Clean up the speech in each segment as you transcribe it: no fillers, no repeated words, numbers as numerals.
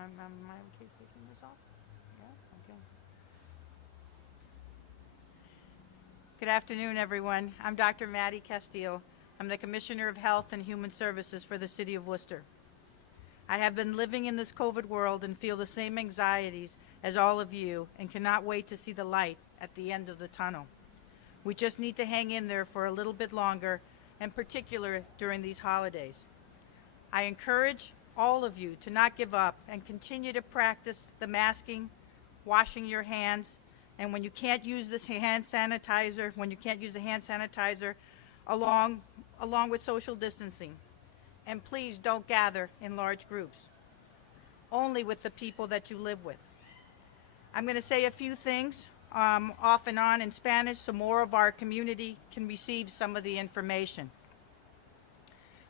Am I okay taking this off? Yeah, okay. Good afternoon, everyone. I'm Dr. Matty Castillo. I'm the Commissioner of Health and Human Services for the City of Worcester. I have been living in this COVID world and feel the same anxieties as all of you and cannot wait to see the light at the end of the tunnel. We just need to hang in there for a little bit longer, in particular during these holidays. I encourage all of you to not give up and continue to practice the masking, washing your hands, and when you can't use this hand sanitizer, along with social distancing. And please don't gather in large groups, only with the people that you live with. I'm going to say a few things off and on in Spanish so more of our community can receive some of the information.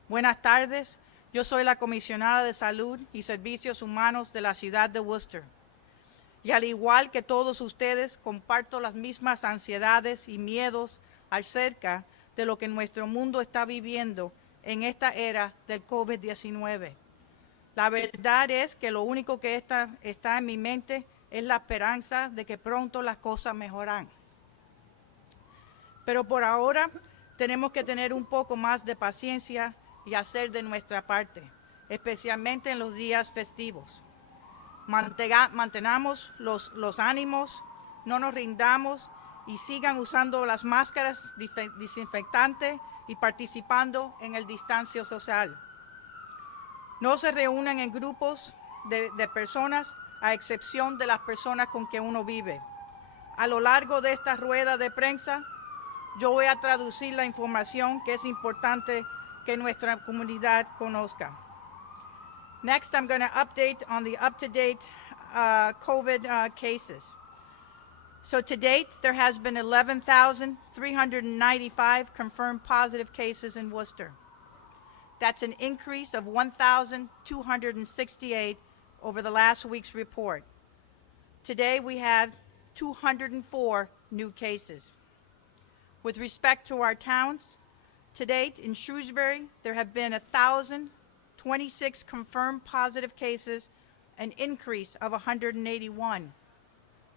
Buenas tardes. Yo soy la comisionada de Salud y Servicios Humanos de la ciudad de Worcester. Y al igual que todos ustedes, comparto las mismas ansiedades y miedos acerca de lo que nuestro mundo está viviendo en esta era del COVID-19. La verdad es que lo único que está en mi mente es la esperanza de que pronto las cosas mejoran. Pero por ahora tenemos que tener un poco más de paciencia y hacer de nuestra parte, especialmente en los días festivos. Mantenamos los ánimos, no nos rindamos y sigan usando las máscaras desinfectantes y participando en el distancia social. No se reúnan en grupos de personas, a excepción de las personas con que uno vive. A lo largo de esta rueda de prensa, yo voy a traducir la información que es importante que nuestra comunidad conozca. Next, I'm going to update on the up-to-date COVID cases. So to date, there has been 11,395 confirmed positive cases in Worcester. That's an increase of 1,268 over the last week's report. Today, we have 204 new cases. With respect to our towns, to date, in Shrewsbury, there have been 1,026 confirmed positive cases, an increase of 181.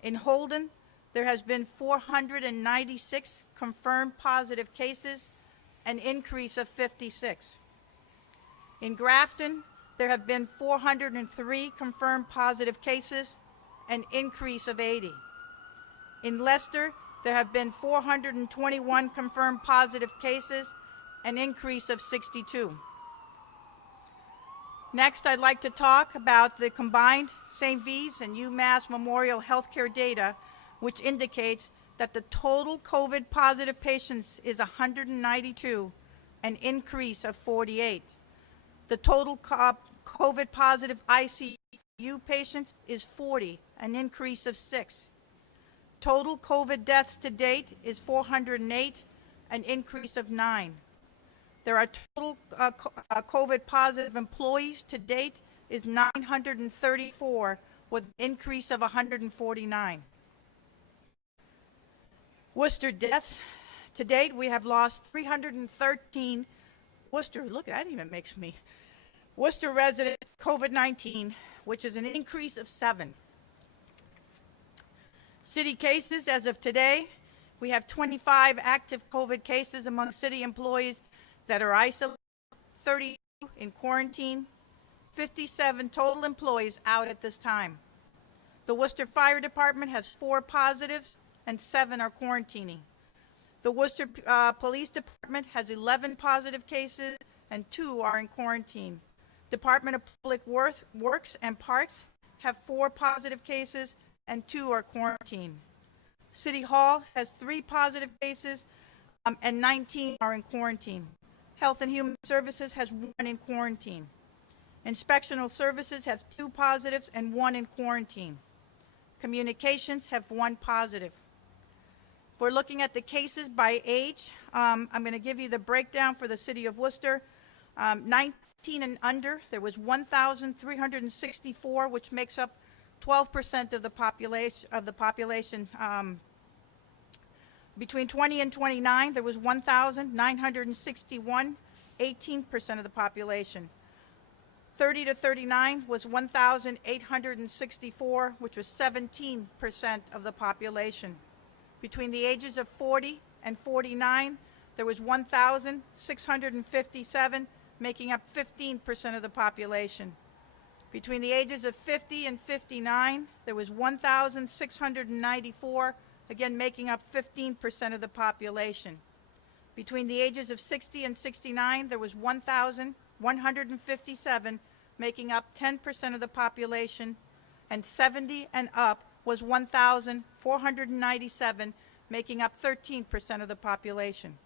In Holden, there has been 496 confirmed positive cases, an increase of 56. In Grafton, there have been 403 confirmed positive cases, an increase of 80. In Leicester, there have been 421 confirmed positive cases, an increase of 62. Next, I'd like to talk about the combined St. V's and UMass Memorial Healthcare data, which indicates that the total COVID positive patients is 192, an increase of 48. The total COVID positive ICU patients is 40, an increase of 6. Total COVID deaths to date is 408, an increase of 9. There are total COVID positive employees to date is 934, with an increase of 149. Worcester deaths to date, we have lost 313. Worcester, look, that even makes me. Worcester resident COVID-19, which is an increase of 7. City cases as of today, we have 25 active COVID cases among city employees that are isolated, 30 in quarantine, 57 total employees out at this time. The Worcester Fire Department has 4 positives and 7 are quarantining. The Worcester Police Department has 11 positive cases and 2 are in quarantine. Department of Public Works and Parks have 4 positive cases and 2 are quarantined. City Hall has 3 positive cases and 19 are in quarantine. Health and Human Services has 1 in quarantine. Inspectional Services have 2 positives and 1 in quarantine. Communications have 1 positive. We're looking at the cases by age. I'm going to give you the breakdown for the City of Worcester. 19 and under, there was 1,364, which makes up 12% of the population. Between 20 and 29, there was 1,961, 18% of the population. 30 to 39 was 1,864, which was 17% of the population. Between the ages of 40 and 49, there was 1,657, making up 15% of the population. Between the ages of 50 and 59, there was 1,694, again making up 15% of the population. Between the ages of 60 and 69, there was 1,157, making up 10% of the population, and 70 and up was 1,497, making up 13% of the population.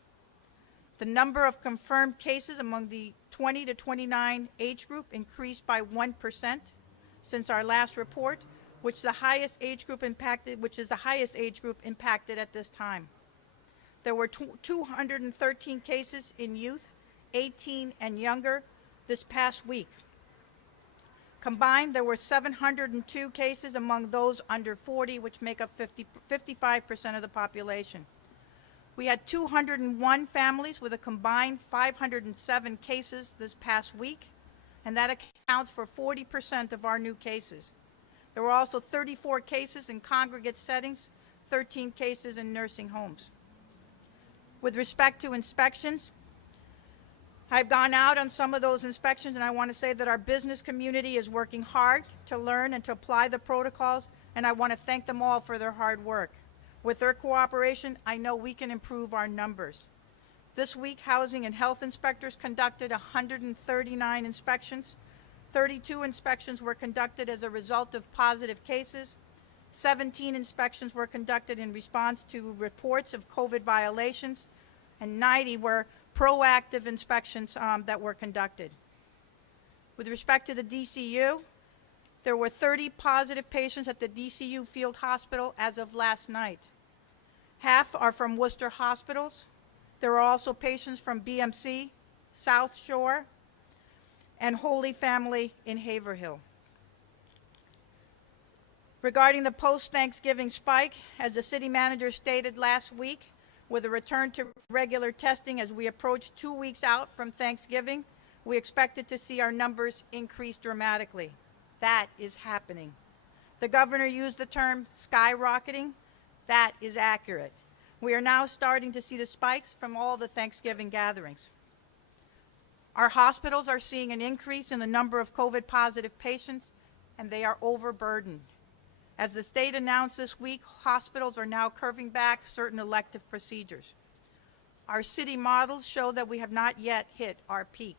The number of confirmed cases among the 20 to 29 age group increased by 1% since our last report, which is the highest age group impacted at this time. There were 213 cases in youth, 18 and younger, this past week. Combined, there were 702 cases among those under 40, which make up 55% of the population. We had 201 families with a combined 507 cases this past week, and that accounts for 40% of our new cases. There were also 34 cases in congregate settings, 13 cases in nursing homes. With respect to inspections, I've gone out on some of those inspections, and I want to say that our business community is working hard to learn and to apply the protocols, and I want to thank them all for their hard work. With their cooperation, I know we can improve our numbers. This week, housing and health inspectors conducted 139 inspections. 32 inspections were conducted as a result of positive cases. 17 inspections were conducted in response to reports of COVID violations, and 90 were proactive inspections that were conducted. With respect to the DCU, there were 30 positive patients at the DCU Field Hospital as of last night. Half are from Worcester hospitals. There are also patients from BMC, South Shore, and Holy Family in Haverhill. Regarding the post-Thanksgiving spike, as the city manager stated last week, with a return to regular testing as we approach 2 weeks out from Thanksgiving, we expected to see our numbers increase dramatically. That is happening. The governor used the term skyrocketing. That is accurate. We are now starting to see the spikes from all the Thanksgiving gatherings. Our hospitals are seeing an increase in the number of COVID positive patients, and they are overburdened. As the state announced this week, hospitals are now curving back certain elective procedures. Our city models show that we have not yet hit our peak.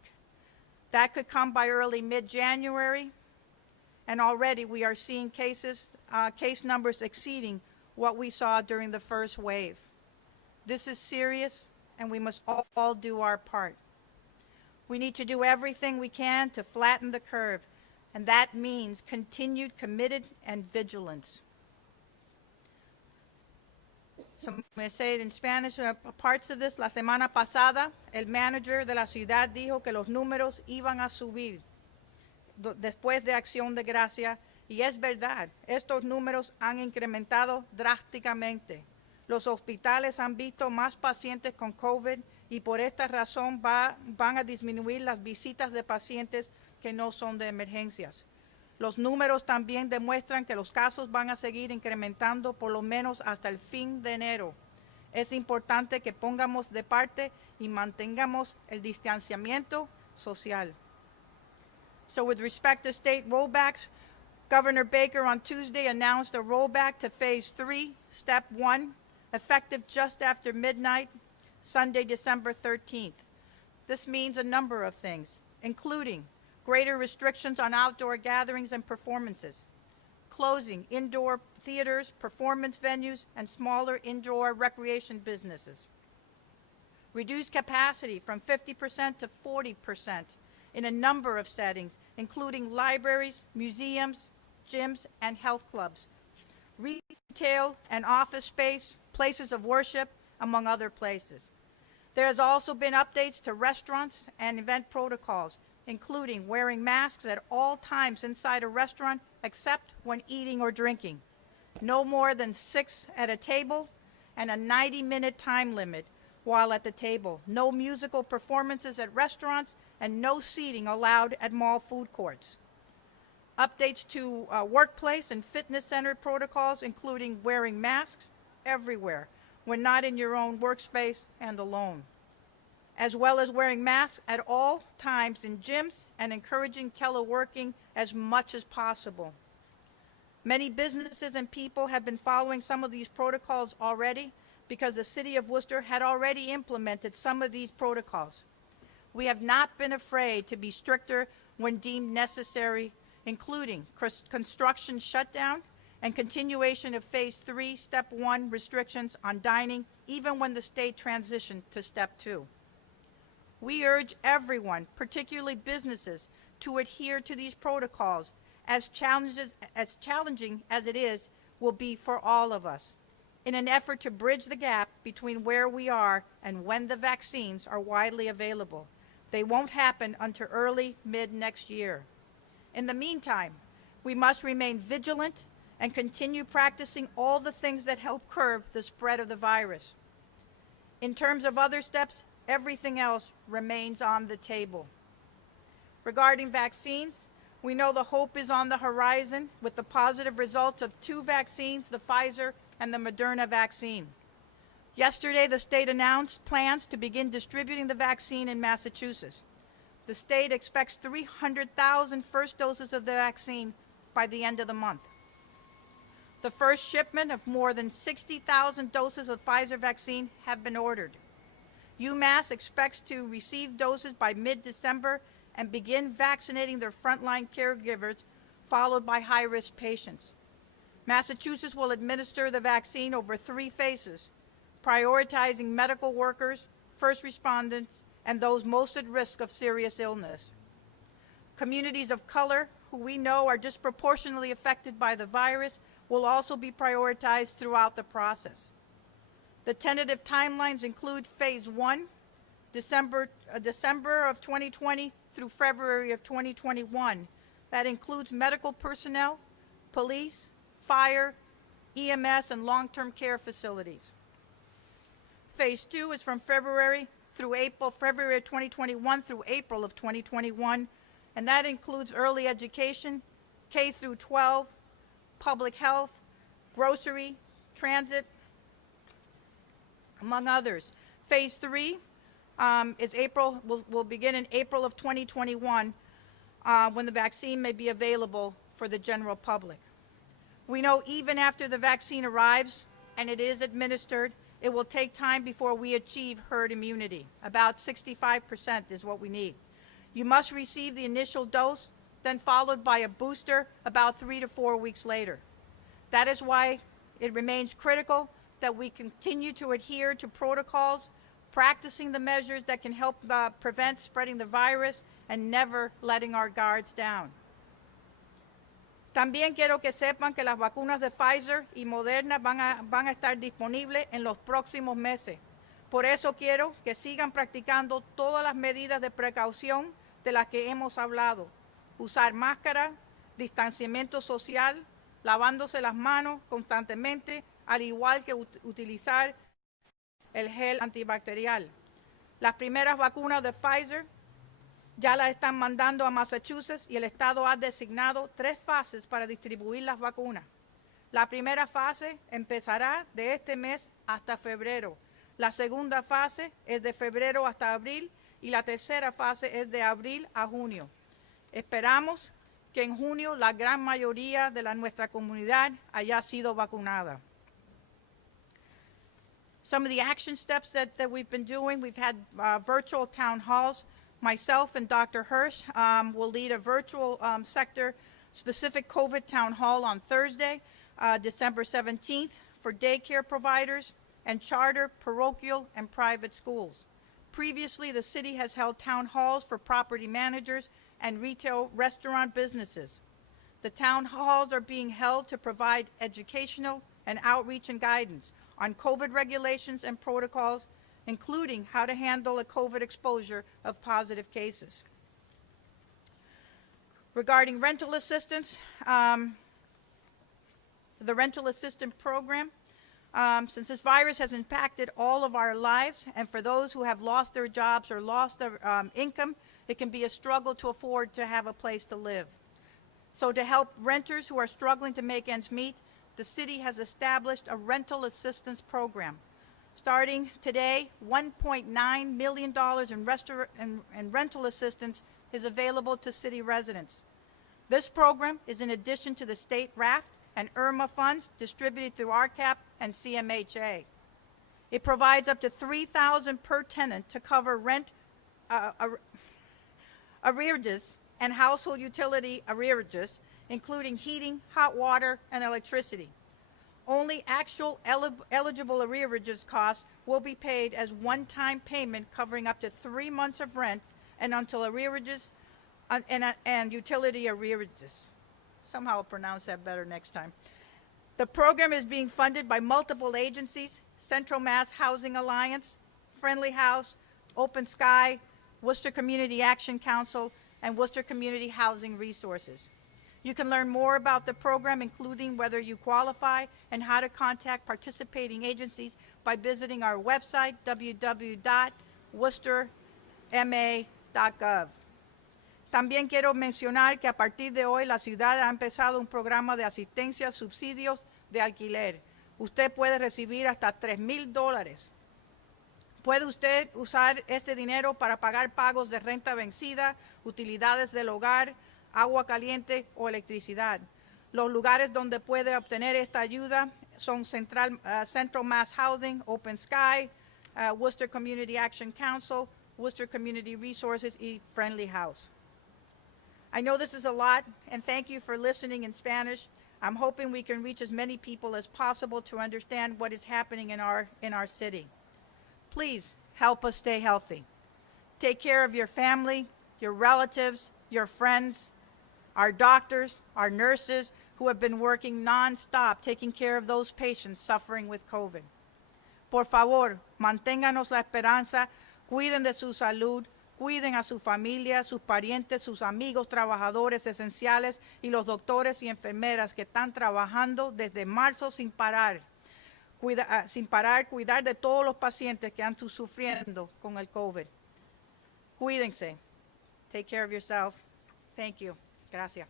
That could come by early mid-January, and already we are seeing case numbers exceeding what we saw during the first wave. This is serious, and we must all do our part. We need to do everything we can to flatten the curve, and that means continued committed and vigilance. So I'm going to say it in Spanish, parts of this. La semana pasada, el manager de la ciudad dijo que los números iban a subir después de Acción de Gracia, y es verdad, estos números han incrementado drásticamente. Los hospitales han visto más pacientes con COVID y por esta razón van a disminuir las visitas de pacientes que no son de emergencias. Los números también demuestran que los casos van a seguir incrementando por lo menos hasta el fin de enero. Es importante que pongamos de parte y mantengamos el distanciamiento social. So with respect to state rollbacks, Governor Baker on Tuesday announced a rollback to Phase 3, Step 1, effective just after midnight, Sunday, December 13th. This means a number of things, including greater restrictions on outdoor gatherings and performances, closing indoor theaters, performance venues, and smaller indoor recreation businesses, reduced capacity from 50% to 40% in a number of settings, including libraries, museums, gyms, and health clubs, retail and office space, places of worship, among other places. There has also been updates to restaurants and event protocols, including wearing masks at all times inside a restaurant except when eating or drinking, no more than 6 at a table, and a 90-minute time limit while at the table, no musical performances at restaurants, and no seating allowed at mall food courts. Updates to workplace and fitness center protocols, including wearing masks everywhere when not in your own workspace and alone, as well as wearing masks at all times in gyms and encouraging teleworking as much as possible. Many businesses and people have been following some of these protocols already because the City of Worcester had already implemented some of these protocols. We have not been afraid to be stricter when deemed necessary, including construction shutdown and continuation of Phase 3, Step 1 restrictions on dining, even when the state transitioned to Step 2. We urge everyone, particularly businesses, to adhere to these protocols, as challenging as it is, will be for all of us, in an effort to bridge the gap between where we are and when the vaccines are widely available. They won't happen until early, mid next year. In the meantime, we must remain vigilant and continue practicing all the things that help curb the spread of the virus. In terms of other steps, everything else remains on the table. Regarding vaccines, we know the hope is on the horizon with the positive results of 2 vaccines, the Pfizer and the Moderna vaccine. Yesterday, the state announced plans to begin distributing the vaccine in Massachusetts. The state expects 300,000 first doses of the vaccine by the end of the month. The first shipment of more than 60,000 doses of Pfizer vaccine have been ordered. UMass expects to receive doses by mid-December and begin vaccinating their frontline caregivers, followed by high-risk patients. Massachusetts will administer the vaccine over 3 phases, prioritizing medical workers, first responders, and those most at risk of serious illness. Communities of color, who we know are disproportionately affected by the virus, will also be prioritized throughout the process. The tentative timelines include Phase 1, December of 2020 through February of 2021. That includes medical personnel, police, fire, EMS, and long-term care facilities. Phase 2 is from February of 2021 through April of 2021, and that includes early education, K through 12, public health, grocery, transit, among others. Phase 3 will begin in April of 2021 when the vaccine may be available for the general public. We know even after the vaccine arrives and it is administered, it will take time before we achieve herd immunity. About 65% is what we need. You must receive the initial dose, then followed by a booster about 3 to 4 weeks later. That is why it remains critical that we continue to adhere to protocols, practicing the measures that can help prevent spreading the virus, and never letting our guards down. También quiero que sepan que las vacunas de Pfizer y Moderna van a estar disponibles en los próximos meses. Por eso quiero que sigan practicando todas las medidas de precaución de las que hemos hablado. Usar máscara, distanciamiento social, lavándose las manos constantemente, al igual que utilizar el gel antibacterial. Las primeras vacunas de Pfizer ya las están mandando a Massachusetts y el estado ha designado 3 fases para distribuir las vacunas. La primera fase empezará de este mes hasta febrero. La segunda fase es de febrero hasta abril y la tercera fase es de abril a junio. Esperamos que en junio la gran mayoría de nuestra comunidad haya sido vacunada. Some of the action steps that we've been doing, we've had virtual town halls. Myself and Dr. Hirsch will lead a virtual sector-specific COVID town hall on Thursday, December 17th, for daycare providers and charter, parochial, and private schools. Previously, the city has held town halls for property managers and retail restaurant businesses. The town halls are being held to provide educational and outreach and guidance on COVID regulations and protocols, including how to handle a COVID exposure of positive cases. Regarding rental assistance, the rental assistance program, since this virus has impacted all of our lives, and for those who have lost their jobs or lost their income it can be a struggle to afford to have a place to live. So to help renters who are struggling to make ends meet, the city has established a rental assistance program. Starting today, $1.9 million in rental assistance is available to city residents. This program is in addition to the state RAFT and IRMA funds distributed through RCAP and CMHA. It provides up to $3,000 per tenant to cover rent arrearages and household utility arrearages, including heating, hot water, and electricity. Only actual eligible arrearages costs will be paid as one-time payment covering up to 3 months of rent and until arrearages and utility arrearages. Somehow I'll pronounce that better next time. The program is being funded by multiple agencies: Central Mass Housing Alliance, Friendly House, Open Sky, Worcester Community Action Council, and Worcester Community Housing Resources. You can learn more about the program, including whether you qualify and how to contact participating agencies, by visiting our website, www.worcesterma.gov. También quiero mencionar que a partir de hoy la ciudad ha empezado un programa de asistencia, subsidios de alquiler. Usted puede recibir hasta $3,000. Puede usted usar este dinero para pagar pagos de renta vencida, utilidades del hogar, agua caliente o electricidad. Los lugares donde puede obtener esta ayuda son Central Mass Housing, Open Sky, Worcester Community Action Council, Worcester Community Resources, y Friendly House. I know this is a lot, and thank you for listening in Spanish. I'm hoping we can reach as many people as possible to understand what is happening in our city. Please help us stay healthy. Take care of your family, your relatives, your friends, our doctors, our nurses who have been working non-stop taking care of those patients suffering with COVID. Por favor, manténganos la esperanza, cuiden de su salud, cuiden a su familia, sus parientes, sus amigos, trabajadores esenciales y los doctores y enfermeras que están trabajando desde marzo sin parar. Cuidar de todos los pacientes que han estado sufriendo con el COVID. Cuídense. Take care of yourself. Thank you. Gracias.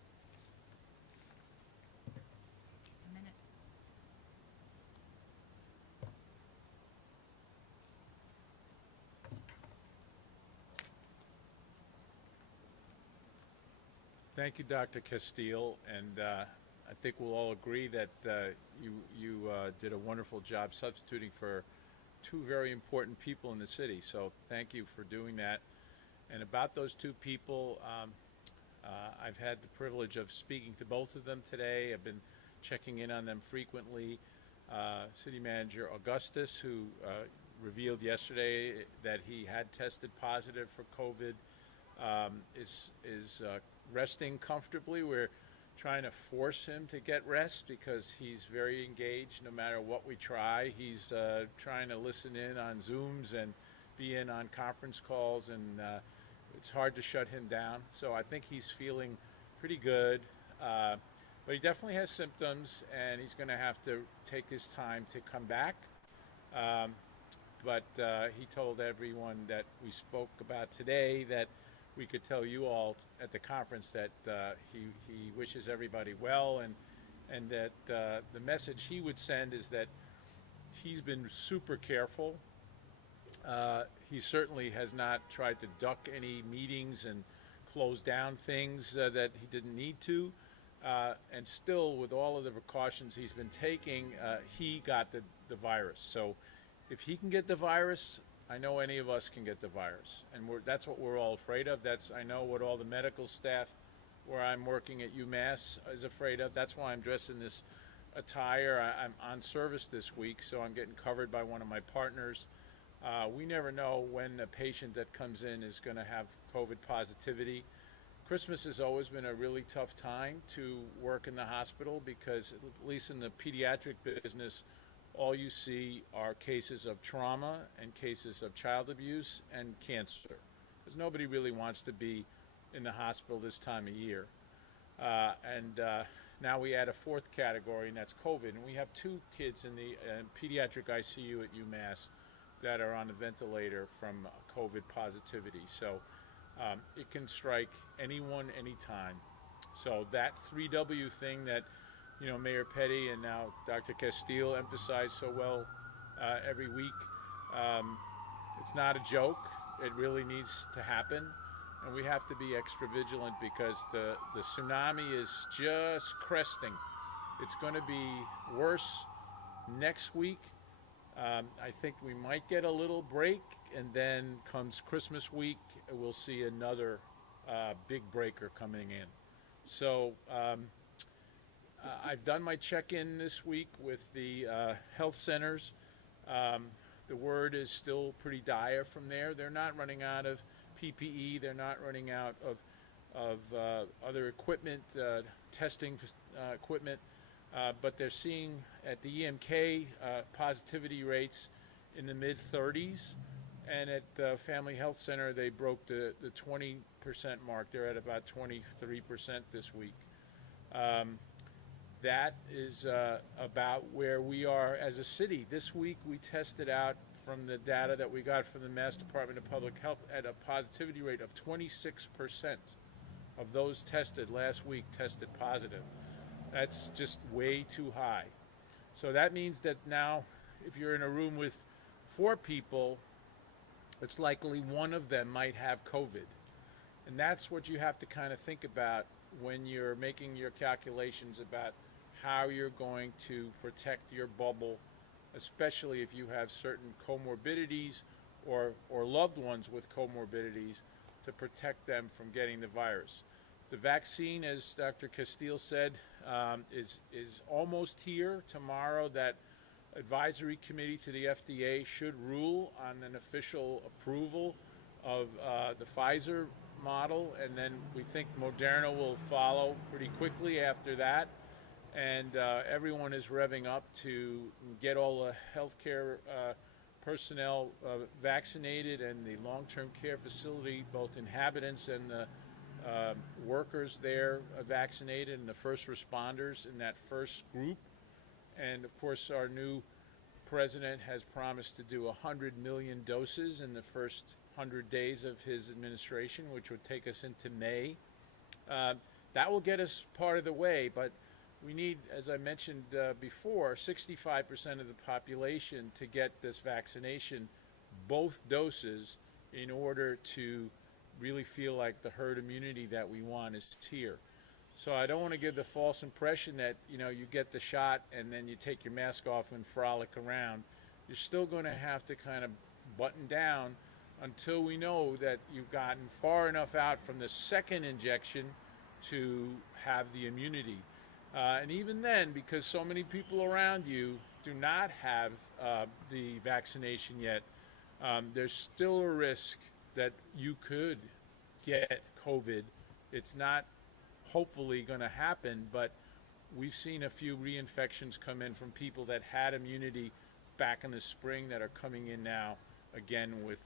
Thank you, Dr. Castillo, and I think we'll all agree that you did a wonderful job substituting for two very important people in the city, so thank you for doing that. And about those two people, I've had the privilege of speaking to both of them today. I've been checking in on them frequently. City Manager Augustus, who revealed yesterday that he had tested positive for COVID, is resting comfortably. We're trying to force him to get rest because he's very engaged no matter what we try. He's trying to listen in on Zooms and be in on conference calls, and it's hard to shut him down. So I think he's feeling pretty good, but he definitely has symptoms, and he's going to have to take his time to come back. But he told everyone that we spoke about today that we could tell you all at the conference that he wishes everybody well, and that the message he would send is that he's been super careful. He certainly has not tried to duck any meetings and close down things that he didn't need to. And still, with all of the precautions he's been taking, he got the virus. So if he can get the virus, I know any of us can get the virus. And that's what we're all afraid of. I know what all the medical staff where I'm working at UMass is afraid of. That's why I'm dressed in this attire. I'm on service this week, so I'm getting covered by one of my partners. We never know when a patient that comes in is going to have COVID positivity. Christmas has always been a really tough time to work in the hospital because, at least in the pediatric business, all you see are cases of trauma and cases of child abuse and cancer, because nobody really wants to be in the hospital this time of year. Now we add a fourth category, and that's COVID. And we have two kids in the pediatric ICU at UMass that are on a ventilator from COVID positivity. So It can strike anyone, anytime. So that 3W thing that, Mayor Petty and now Dr. Castillo emphasize so well every week, it's not a joke. It really needs to happen. And we have to be extra vigilant because the tsunami is just cresting. It's going to be worse next week. I think we might get a little break, and then comes Christmas week, we'll see another big breaker coming in. So I've done my check-in this week with the health centers. The word is still pretty dire from there. They're not running out of PPE. They're not running out of other equipment, testing equipment. But they're seeing at the EMK positivity rates in the mid-30s. And at the Family Health Center, they broke the 20% mark. They're at about 23% this week. That is about where we are as a city. This week we tested out from the data that we got from the Mass Department of Public Health at a positivity rate of 26% of those tested last week tested positive. That's just way too high. So that means that now if you're in a room with 4 people, it's likely one of them might have COVID. And that's what you have to kind of think about when you're making your calculations about how you're going to protect your bubble, especially if you have certain comorbidities or loved ones with comorbidities, to protect them from getting the virus. The vaccine, as Dr. Castillo said, is almost here. Tomorrow, that advisory committee to the FDA should rule on an official approval of the Pfizer model, and then we think Moderna will follow pretty quickly after that. And everyone is revving up to get all the healthcare personnel vaccinated, and the long-term care facility, both inhabitants and the workers there vaccinated, and the first responders in that first group. And of course, our new president has promised to do 100 million doses in the first 100 days of his administration, which would take us into May. That will get us part of the way, but we need, as I mentioned before, 65% of the population to get this vaccination, both doses, in order to really feel like the herd immunity that we want is here. So I don't want to give the false impression that, you get the shot and then you take your mask off and frolic around. You're still going to have to kind of button down until we know that you've gotten far enough out from the second injection to have the immunity. And even then, because so many people around you do not have the vaccination yet, there's still a risk that you could get COVID. It's not hopefully going to happen, but we've seen a few reinfections come in from people that had immunity back in the spring that are coming in now again with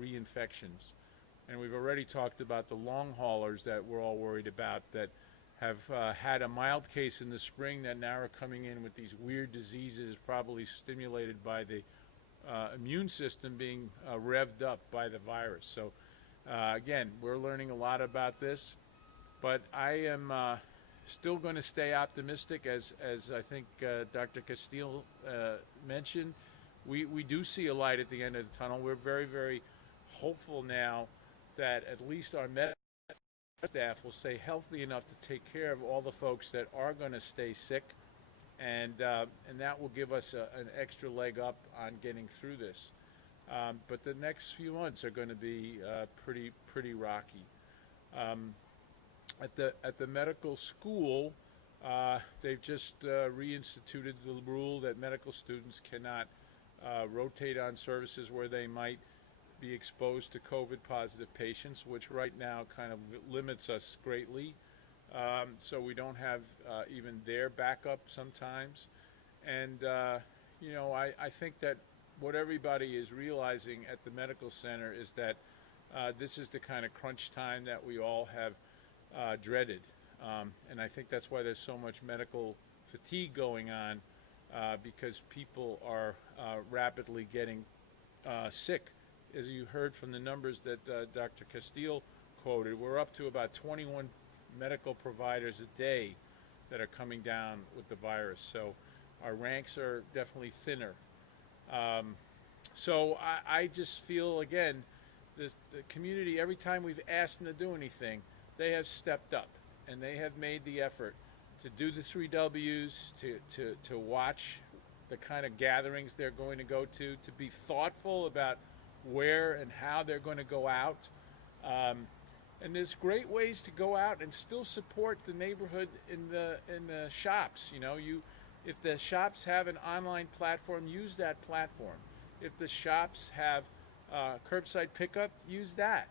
reinfections. And we've already talked about the long haulers that we're all worried about, that have had a mild case in the spring that now are coming in with these weird diseases, probably stimulated by the immune system being revved up by the virus. So again, we're learning a lot about this, but I am still going to stay optimistic, as I think Dr. Castillo mentioned. We do see a light at the end of the tunnel. We're very, very hopeful now that at least our medical staff will stay healthy enough to take care of all the folks that are going to stay sick, and that will give us an extra leg up on getting through this. But the next few months are going to be pretty rocky. At the medical school, they've just reinstituted the rule that medical students cannot rotate on services where they might be exposed to COVID-positive patients, which right now kind of limits us greatly. So we don't have even their backup sometimes. And, I think that what everybody is realizing at the medical center is that this is the kind of crunch time that we all have dreaded. And I think that's why there's so much medical fatigue going on, because people are rapidly getting sick. As you heard from the numbers that Dr. Castillo quoted. We're up to about 21 medical providers a day that are coming down with the virus. So our ranks are definitely thinner. So I just feel, again, the community, every time we've asked them to do anything, they have stepped up and they have made the effort to do the 3 W's, to watch the kind of gatherings they're going to go to be thoughtful about where and how they're going to go out. And there's great ways to go out and still support the neighborhood in the shops. You know, if the shops have an online platform, use that platform. If the shops have curbside pickup, use that.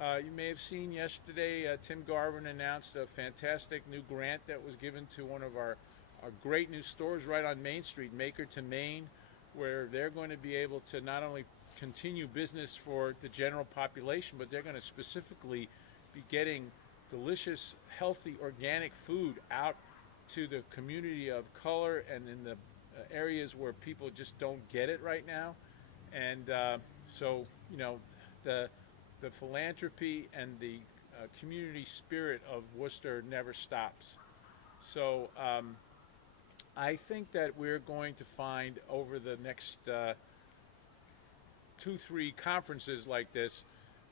You may have seen yesterday, Tim Garvin announced a fantastic new grant that was given to one of our great new stores right on Main Street, Maker to Main, where they're going to be able to not only continue business for the general population, but they're going to specifically be getting delicious, healthy, organic food out to the community of color and in the areas where people just don't get it right now. And so, you know, the philanthropy and the community spirit of Worcester never stops. So I think that we're going to find over the next 2-3 conferences like this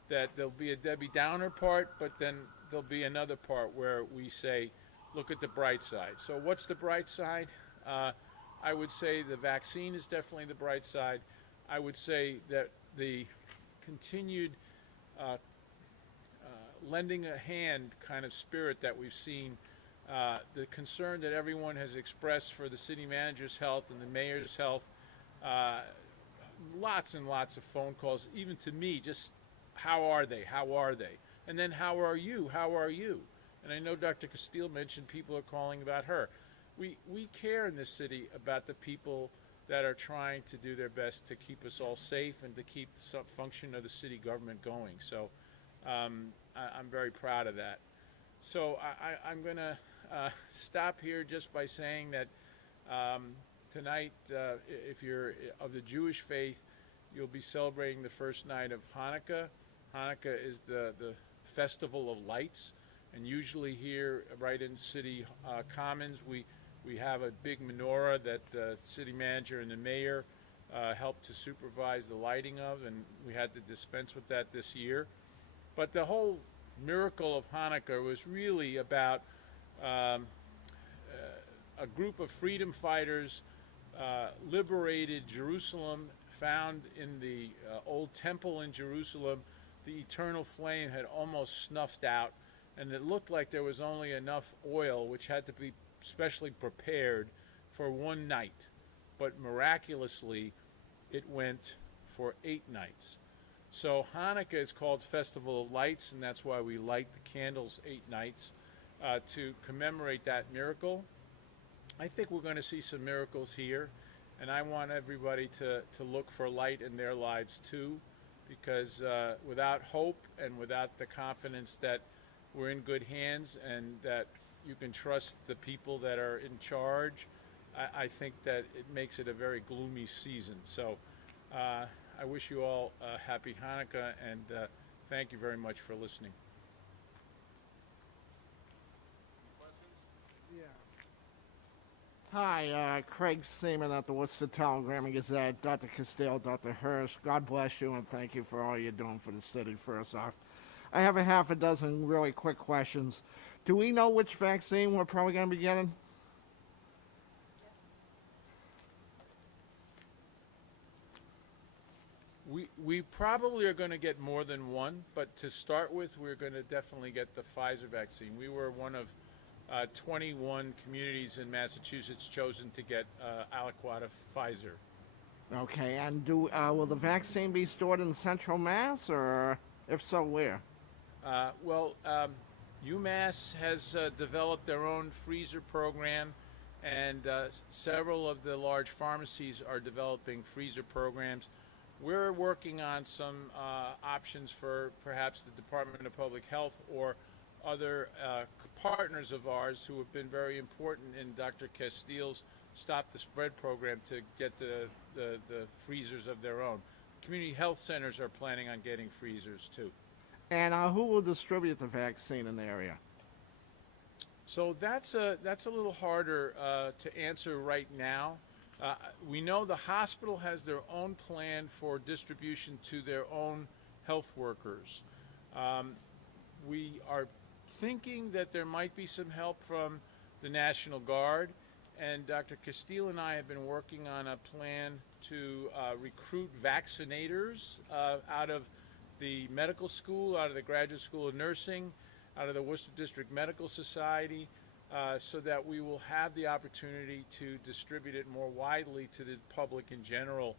that there'll be a Debbie Downer part, but then there'll be another part where we say, look at the bright side. So what's the bright side? I would say the vaccine is definitely the bright side. I would say that the continued lending a hand kind of spirit that we've seen, the concern that everyone has expressed for the city manager's health and the mayor's health, lots and lots of phone calls, even to me, just how are they? How are they? And then how are you? How are you? And I know Dr. Castillo mentioned people are calling about her. We care in this city about the people that are trying to do their best to keep us all safe and to keep the function of the city government going. So I'm very proud of that. So I'm going to stop here just by saying that tonight, if you're of the Jewish faith, you'll be celebrating the first night of Hanukkah. Hanukkah is the festival of lights, and usually here right in City Commons we have a big menorah that the city manager and the mayor helped to supervise the lighting of, and we had to dispense with that this year. But the whole miracle of Hanukkah was really about a group of freedom fighters liberated Jerusalem, found in the old temple in Jerusalem. The eternal flame had almost snuffed out, and it looked like there was only enough oil, which had to be specially prepared for one night. But miraculously, it went for 8 nights. So Hanukkah is called Festival of Lights, and that's why we light the candles 8 nights to commemorate that miracle. I think we're going to see some miracles here, and I want everybody to look for light in their lives too, because without hope and without the confidence that we're in good hands and that you can trust the people that are in charge, I think that it makes it a very gloomy season. So I wish you all a happy Hanukkah, and thank you very much for listening. Hi, Craig Seaman at the Worcester Telegram and Gazette. Dr. Castillo, Dr. Hirsch, God bless you and thank you for all you're doing for the city, first off. I have a half a dozen really quick questions. Do we know which vaccine we're probably going to be getting? We probably are going to get more than one, but to start with, we're going to definitely get the Pfizer vaccine. We were one of 21 communities in Massachusetts chosen to get aliquot Pfizer. Okay, and will the vaccine be stored in Central Mass, or if so, where? UMass has developed their own freezer program, and several of the large pharmacies are developing freezer programs. We're working on some options for perhaps the Department of Public Health or other partners of ours who have been very important in Dr. Castillo's Stop the Spread program to get the freezers of their own. Community health centers are planning on getting freezers too. And who will distribute the vaccine in the area? So that's a little harder to answer right now. We know the hospital has their own plan for distribution to their own health workers. We are thinking that there might be some help from the National Guard, and Dr. Castillo and I have been working on a plan to recruit vaccinators out of the medical school, out of the Graduate School of Nursing, out of the Worcester District Medical Society, so that we will have the opportunity to distribute it more widely to the public in general.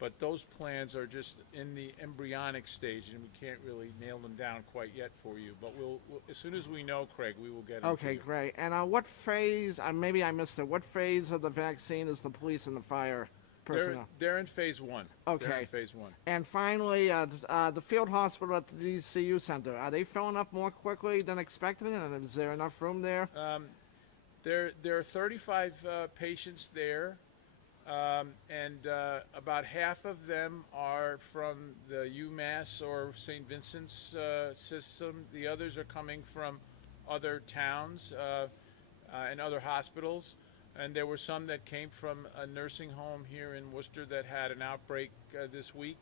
But those plans are just in the embryonic stage, and we can't really nail them down quite yet for you. But we'll as soon as we know, Craig, we will get them. Okay, great. And what phase, maybe I missed it, what phase of the vaccine is the police and the fire personnel? They're in phase 1. Okay. They're in phase 1. And finally, the field hospital at the DCU Center, are they filling up more quickly than expected? And is there enough room there? There are 35 patients there, and about half of them are from the UMass or St. Vincent's system. The others are coming from other towns and other hospitals. And there were some that came from a nursing home here in Worcester that had an outbreak this week.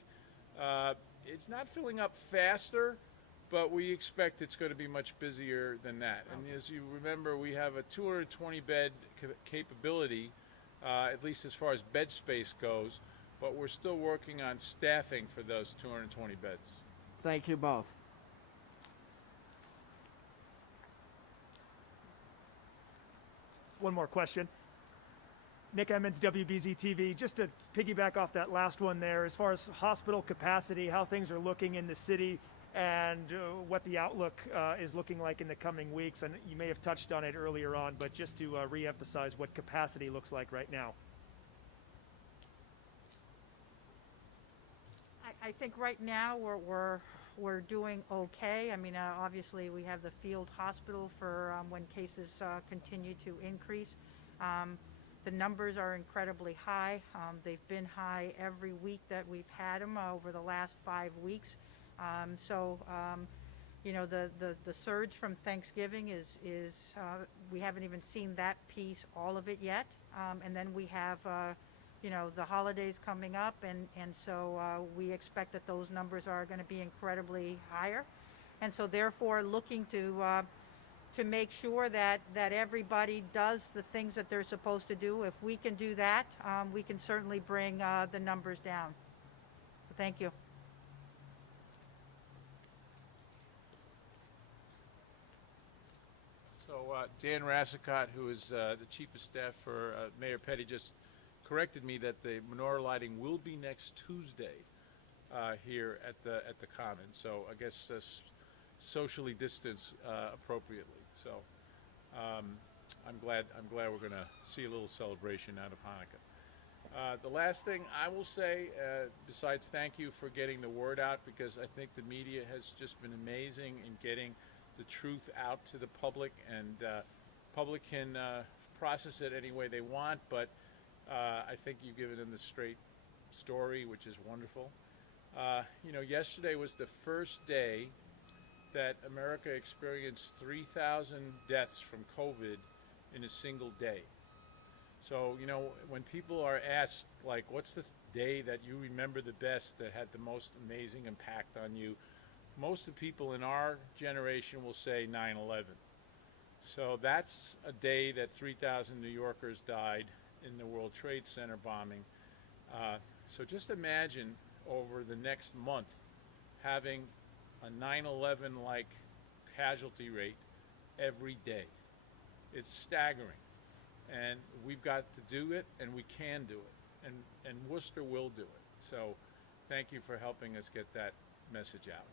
It's not filling up faster, but we expect it's going to be much busier than that. And as you remember, we have a 220-bed capability, at least as far as bed space goes, but we're still working on staffing for those 220 beds. Thank you both. One more question. Nick Emmons, WBZ TV. Just to piggyback off that last one there, as far as hospital capacity, how things are looking in the city, and what the outlook is looking like in the coming weeks. And you may have touched on it earlier on, but just to re-emphasize what capacity looks like right now. I think right now we're doing okay. I mean, obviously we have the field hospital for when cases continue to increase. The numbers are incredibly high. They've been high every week that we've had them over the last 5 weeks. You know, the surge from Thanksgiving is we haven't even seen that piece, all of it yet. And then we have, you know, the holidays coming up, and so we expect that those numbers are going to be incredibly higher. And so therefore looking to make sure that everybody does the things that they're supposed to do. If we can do that, we can certainly bring the numbers down. So thank you. So Dan Rassicott, who is the Chief of Staff for Mayor Petty, just corrected me that the menorah lighting will be next Tuesday here at the Common. So I guess socially distanced appropriately. So I'm glad we're going to see a little celebration out of Hanukkah. The last thing I will say, besides thank you for getting the word out, because I think the media has just been amazing in getting the truth out to the public, and public can process it any way they want, but I think you've given them the straight story, which is wonderful. You know, yesterday was the first day that America experienced 3,000 deaths from COVID in a single day. So, you know, when people are asked, like, what's the day that you remember the best that had the most amazing impact on you, most of the people in our generation will say 9/11. So that's a day that 3,000 New Yorkers died in the World Trade Center bombing. So just imagine over the next month having a 9/11-like casualty rate every day. It's staggering. And we've got to do it, and we can do it. And Worcester will do it. So thank you for helping us get that message out.